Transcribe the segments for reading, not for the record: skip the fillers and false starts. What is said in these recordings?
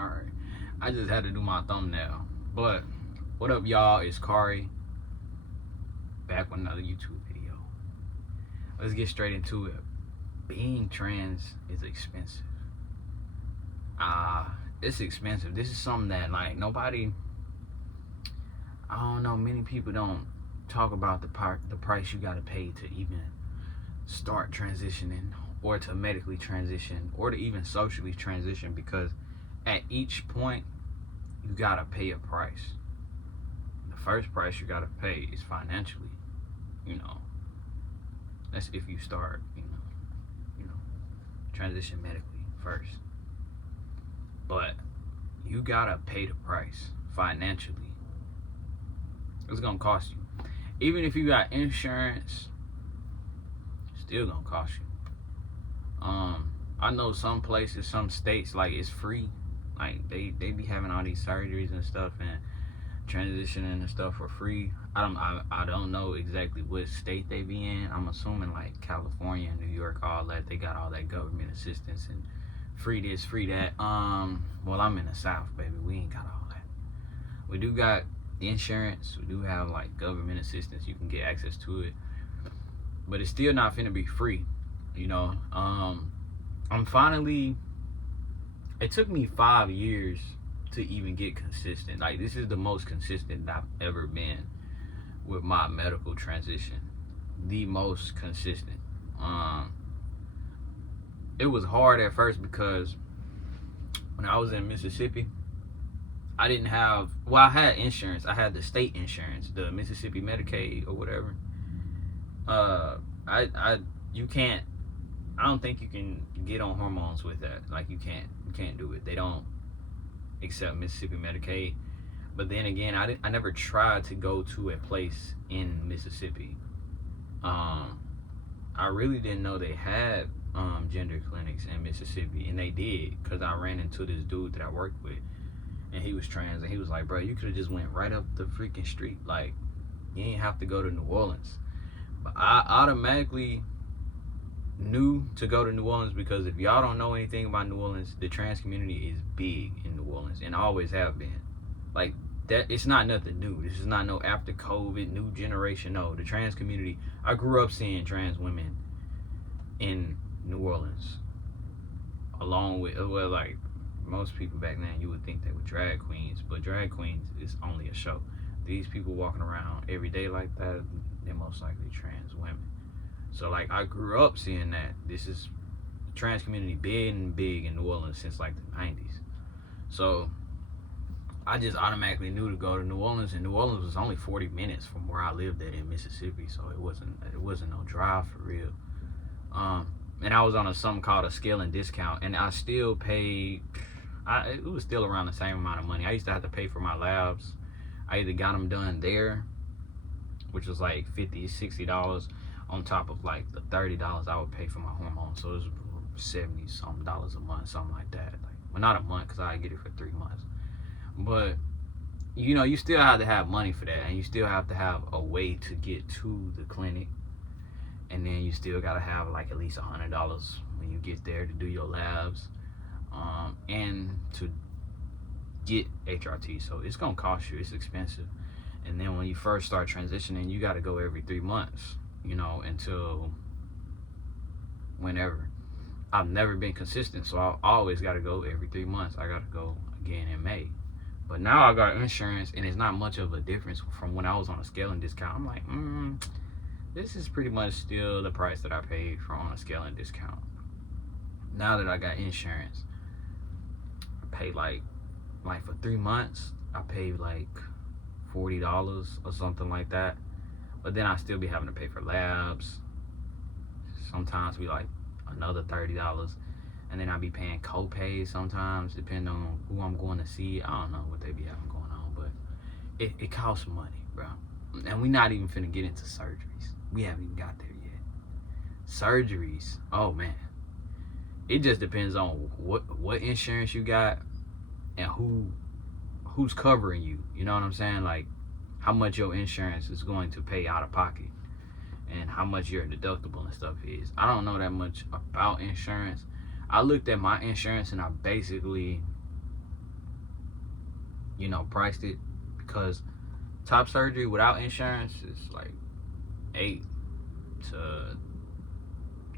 Alright. I just had to do my thumbnail. But what up, y'all? It's Kari. Back with another YouTube video. Let's get straight into it. Being trans is expensive. It's expensive. This is something that like nobody, I don't know, many people don't talk about the price you gotta pay to even start transitioning, or to medically transition, or to even socially transition, because at each point you gotta pay a price. The first price you gotta pay is financially. That's if you start transition medically first. But you gotta pay the price financially. It's gonna cost you. Even if you got insurance, it's still gonna cost you. I know some places, some states, like it's free. Like they be having all these surgeries and stuff and transitioning and stuff for free. I don't know exactly what state they be in. I'm assuming like California, New York, all that. They got all that government assistance and free this, free that. Well, I'm in the South, baby. We ain't got all that. We do got insurance. We do have like government assistance. You can get access to it, but it's still not finna be free. I'm finally. It took me 5 years to even get consistent. Like, this is the most consistent I've ever been with my medical transition. The most consistent. It was hard at first because when I was in Mississippi, I didn't have, well, I had insurance. I had the state insurance, the Mississippi Medicaid or whatever. I don't think you can get on hormones with that. Like, you can't do it. They don't accept Mississippi Medicaid. But then again, I never tried to go to a place in Mississippi. I really didn't know they had gender clinics in Mississippi, and they did, because I ran into this dude that I worked with, and he was trans, and he was like, bro, you could have just went right up the freaking street. Like, you ain't have to go to New Orleans. But I automatically knew to go to New Orleans, because if y'all don't know anything about New Orleans, the trans community is big in New Orleans and always have been. Like, that, it's not nothing new. This is not no after COVID new generation. No, the trans community, I grew up seeing trans women in New Orleans, along with, well, like most people back then, you would think they were drag queens, but drag queens is only a show. These people walking around every day like that, they're most likely trans women. So like, I grew up seeing that. This is the trans community big in New Orleans since like the 90s. So I just automatically knew to go to New Orleans, and New Orleans was only 40 minutes from where I lived at in Mississippi, so it wasn't no drive for real. And I was on something called a scale and discount, and I still paid. It was still around the same amount of money. I used to have to pay for my labs. I either got them done there, which was like $50, $60, on top of like the $30 I would pay for my hormones. So it was $70-something a month, something like that. Like, well, not a month, because I get it for 3 months. But you still have to have money for that, and you still have to have a way to get to the clinic, and then you still gotta have like at least $100 when you get there to do your labs, and to get HRT. So it's gonna cost you. It's expensive. And then when you first start transitioning, you gotta go every 3 months. Until whenever. I've never been consistent, so I always got to go every 3 months. I got to go again in May. But now I got insurance, and it's not much of a difference from when I was on a scale and discount. I'm like, this is pretty much still the price that I paid for on a scale and discount. Now that I got insurance, I paid like for 3 months, I paid like $40 or something like that. But then I still be having to pay for labs. Sometimes we like another $30. And then I be paying co-pays sometimes, depending on who I'm going to see. I don't know what they be having going on, but it costs money, bro. And we not even finna get into surgeries. We haven't even got there yet. Surgeries, oh man. It just depends on what insurance you got and who's covering you. You know what I'm saying? Like, how much your insurance is going to pay out of pocket, and how much your deductible and stuff is. I don't know that much about insurance. I looked at my insurance, and I basically priced it, because top surgery without insurance is like $8 to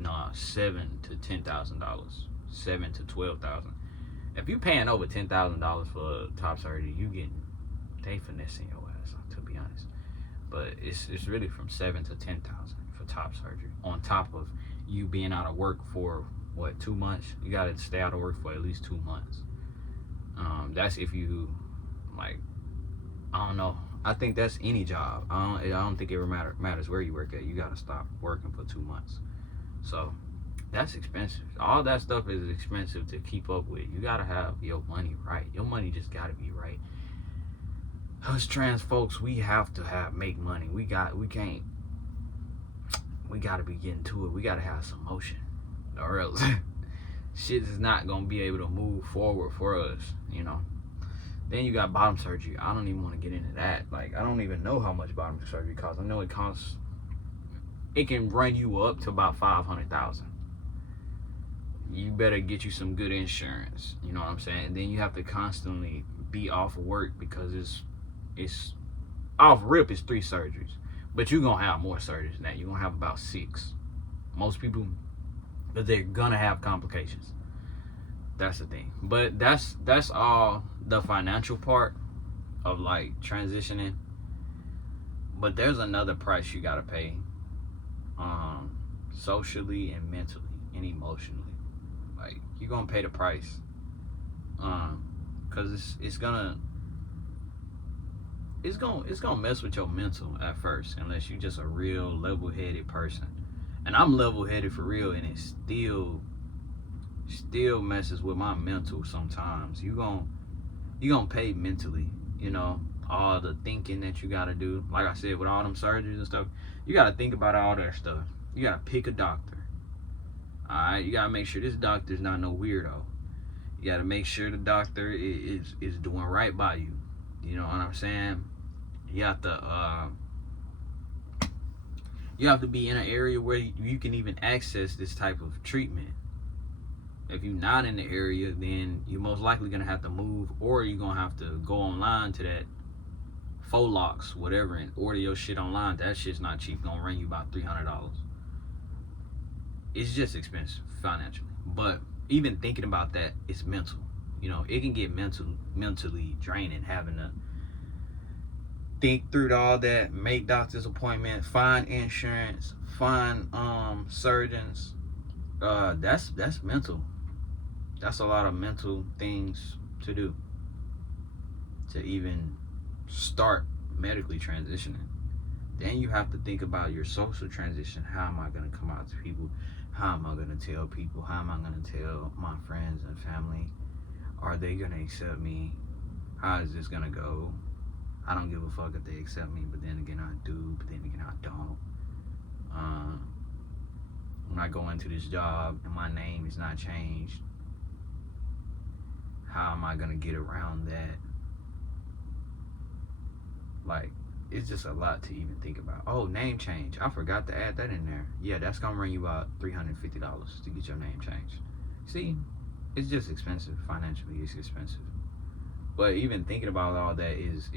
$7,000 to $10,000, $7,000 to $12,000. If you paying over $10,000 for top surgery, they finessing your ass, to be honest. But it's really from $7,000 to $10,000 for top surgery. On top of you being out of work for 2 months, you gotta stay out of work for at least 2 months. That's if you I don't know. I think that's any job. I don't think it matters where you work at. You gotta stop working for 2 months. So that's expensive. All that stuff is expensive to keep up with. You gotta have your money right. Your money just gotta be right. Us trans folks, we have to make money. We gotta be getting to it. We gotta have some motion, or else shit is not gonna be able to move forward for us. Then you got bottom surgery. I don't even want to get into that. I don't even know how much bottom surgery costs. I know it costs. It can run you up to about $500,000. You better get you some good insurance. You know what I'm saying? And then you have to constantly be off of work, because it's off rip. It's 3 surgeries, but you're gonna have more surgeries than that. You're gonna have about 6. Most people, but they're gonna have complications. That's the thing. But that's all the financial part of transitioning. But there's another price you gotta pay, socially and mentally and emotionally. You're gonna pay the price, cause it's gonna mess with your mental at first, unless you're just a real level-headed person. And I'm level-headed for real, and it still messes with my mental sometimes. You gonna pay mentally, all the thinking that you gotta do. Like I said, with all them surgeries and stuff, you gotta think about all that stuff. You gotta pick a doctor. Alright, you gotta make sure this doctor's not no weirdo. You gotta make sure the doctor is doing right by you. You know what I'm saying? You have to be in an area where you can even access this type of treatment. If you're not in the area, then you're most likely gonna have to move, or you're gonna have to go online to that Folox, whatever, and order your shit online. That shit's not cheap. Gonna run you about $300. It's just expensive financially. But even thinking about that, it's mental. It can get mentally draining, having to think through all that, make doctor's appointments, find insurance, find surgeons. That's mental. That's a lot of mental things to do to even start medically transitioning. Then you have to think about your social transition. How am I going to come out to people? How am I going to tell people? How am I going to tell my friends and family? Are they going to accept me? How is this going to go? I don't give a fuck if they accept me, but then again I do, but then again I don't. When I go into this job and my name is not changed, how am I going to get around that? It's just a lot to even think about. Oh, name change. I forgot to add that in there. Yeah, that's going to run you about $350 to get your name changed. See, it's just expensive. Financially, it's expensive. But even thinking about all that it's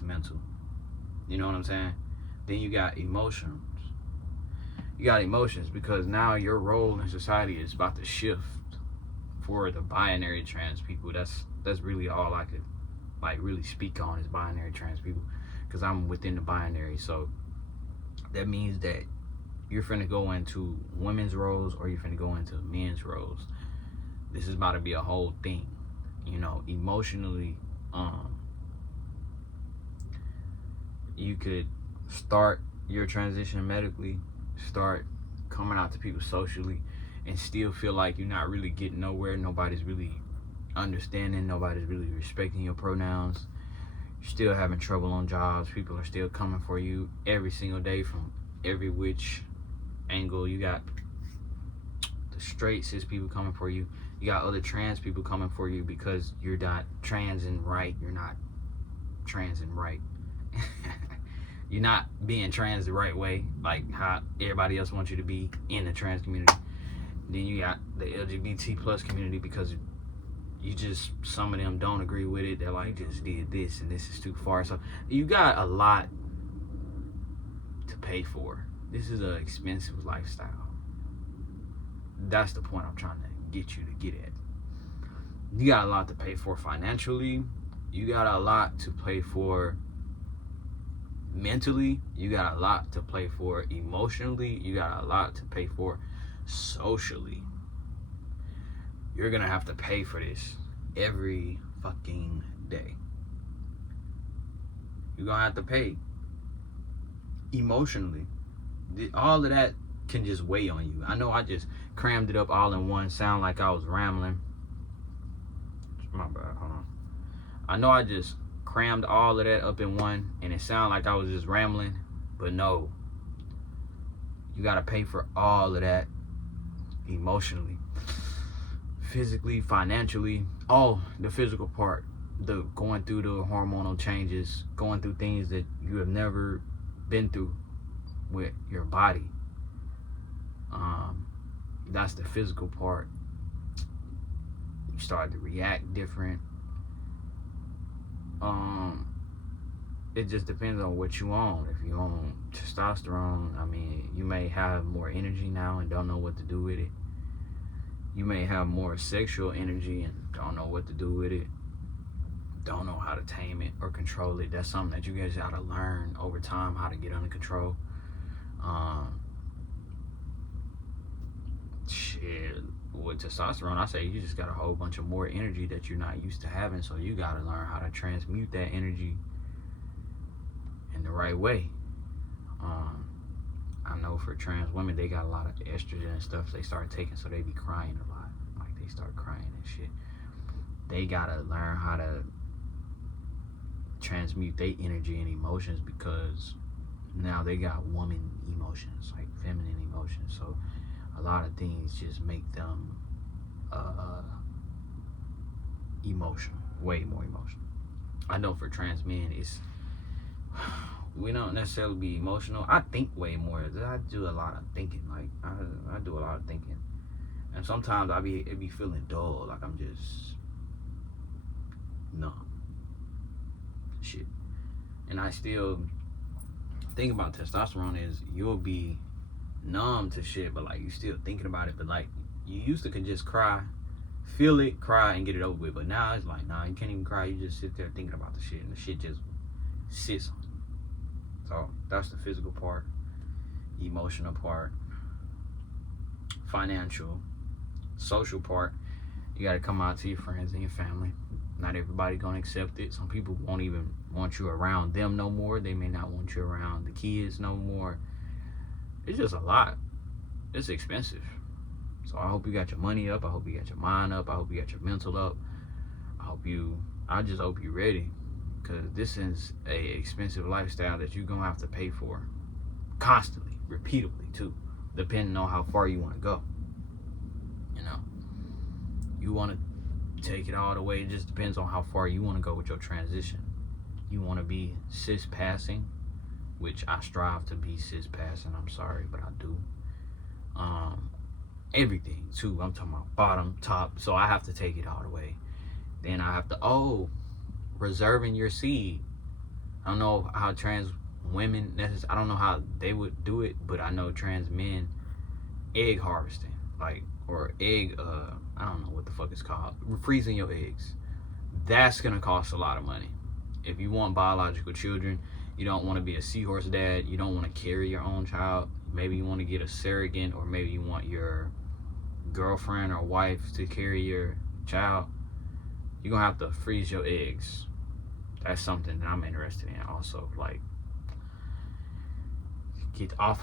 mental. You know what I'm saying? Then you got emotions. You got emotions because now your role in society is about to shift for the binary trans people. That's really all I could really speak on is binary trans people, because I'm within the binary. So that means that you're finna go into women's roles or you're finna go into men's roles. This is about to be a whole thing. Emotionally, you could start your transition medically, start coming out to people socially, and still feel like you're not really getting nowhere. Nobody's really understanding. Nobody's really respecting your pronouns. You're still having trouble on jobs. People are still coming for you every single day from every which angle. You got the straight cis people coming for you. You got other trans people coming for you because you're not trans and right. You're not trans and right. You're not being trans the right way, like how everybody else wants you to be in the trans community. Then you got the LGBT plus community because some of them don't agree with it. They're like, just did this and this is too far. So you got a lot to pay for. This is an expensive lifestyle. That's the point I'm trying to get you to get at. You got a lot to pay for financially. You got a lot to pay for mentally. You got a lot to pay for emotionally. You got a lot to pay for socially. You're gonna have to pay for this every fucking day. You're gonna have to pay emotionally. All of that can just weigh on you. I know I just crammed it up all in one. Sound like I was rambling. My bad, hold on. I know I just crammed all of that up in one and it sounded like I was just rambling, but no. You gotta pay for all of that emotionally, physically, financially, all the physical part, the going through the hormonal changes, going through things that you have never been through with your body. That's the physical part. You start to react different. It just depends on what you own. If you own testosterone, I mean, you may have more energy now and don't know what to do with it. You may have more sexual energy and don't know what to do with it. Don't know how to tame it or control it. That's something that you guys gotta learn over time, how to get under control. Shit, with testosterone, I say you just got a whole bunch of more energy that you're not used to having, so you gotta learn how to transmute that energy in the right way. I know for trans women, they got a lot of estrogen and stuff they start taking, so they be crying a lot. Like, they start crying and shit. They gotta learn how to transmute their energy and emotions, because now they got woman emotions, like feminine emotions. So a lot of things just make them emotional, way more emotional. I know for trans men, we don't necessarily be emotional. I think way more. I do a lot of thinking. Like, I do a lot of thinking, and sometimes it be feeling dull, like I'm just numb. Shit. And I still think about testosterone is you'll be numb to shit, but like you still thinking about it. But like you used to can just cry, feel it, cry, and get it over with. But now it's like, nah, you can't even cry. You just sit there thinking about the shit, and the shit just sits on you. So that's the physical part, emotional part, financial, social part. You gotta come out to your friends and your family. Not everybody gonna accept it. Some people won't even want you around them no more. They may not want you around the kids no more. It's just a lot. It's expensive. So I hope you got your money up. I hope you got your mind up. I hope you got your mental up. I just hope you're ready, because this is a expensive lifestyle that you're gonna have to pay for constantly, repeatedly too, depending on how far you want to go. You know, you want to take it all the way. It just depends on how far you want to go with your transition. You want to be cis passing, which I strive to be cis passing. I'm sorry, but I do. Everything too. I'm talking about bottom, top. So I have to take it all the way. Then I have to reserving your seed. I don't know how trans women I don't know how they would do it, but I know trans men egg harvesting, like, or egg I don't know what the fuck it's called, freezing your eggs. That's gonna cost a lot of money. If you want biological children, you don't want to be a seahorse dad, you don't want to carry your own child, maybe you want to get a surrogate, or maybe you want your girlfriend or wife to carry your child, you're gonna have to freeze your eggs. That's something that I'm interested in also. Like, get off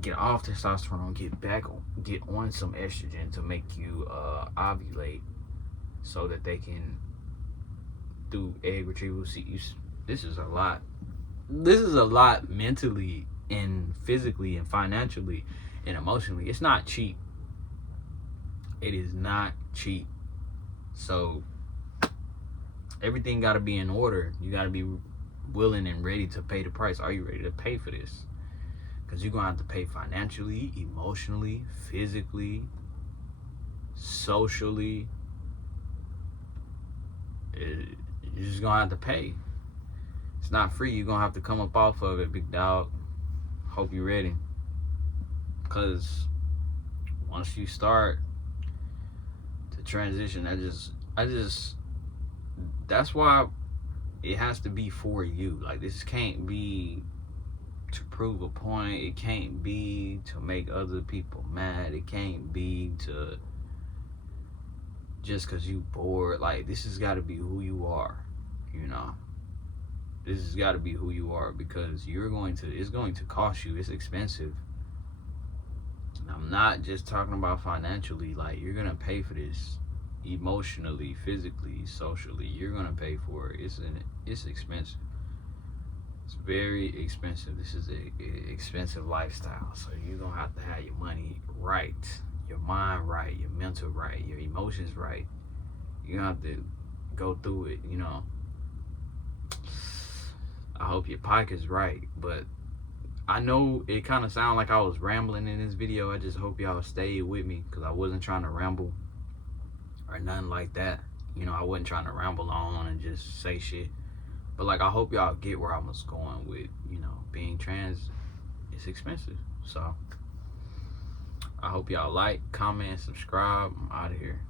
testosterone, get on some estrogen to make you ovulate, so that they can do egg retrieval. This is a lot. This is a lot mentally and physically and financially and emotionally. It's not cheap. It is not cheap. So everything got to be in order. You got to be willing and ready to pay the price. Are you ready to pay for this? Because you're going to have to pay financially, emotionally, physically, socially, you're just gonna have to pay. It's not free. You're gonna have to come up off of it, big dog. Hope you're ready. Because once you start to transition, that's why it has to be for you. Like, this can't be to prove a point. It can't be to make other people mad. It can't be to just because you bored. Like, this has got to be who you are, you know. This has got to be who you are, because it's going to cost you. It's expensive. And I'm not just talking about financially. Like, you're gonna pay for this emotionally, physically, socially. You're gonna pay for it. It's expensive. It's very expensive. This is a expensive lifestyle. So you're gonna have to have your money right, your mind right, your mental right, your emotions right. You're gonna have to go through it, you know. I hope your pocket's right, but I know it kind of sounded like I was rambling in this video. I just hope y'all stayed with me, because I wasn't trying to ramble or nothing like that. You know, I wasn't trying to ramble on and just say shit. But, like, I hope y'all get where I was going with, you know, being trans. It's expensive. So, I hope y'all like, comment, subscribe. I'm out of here.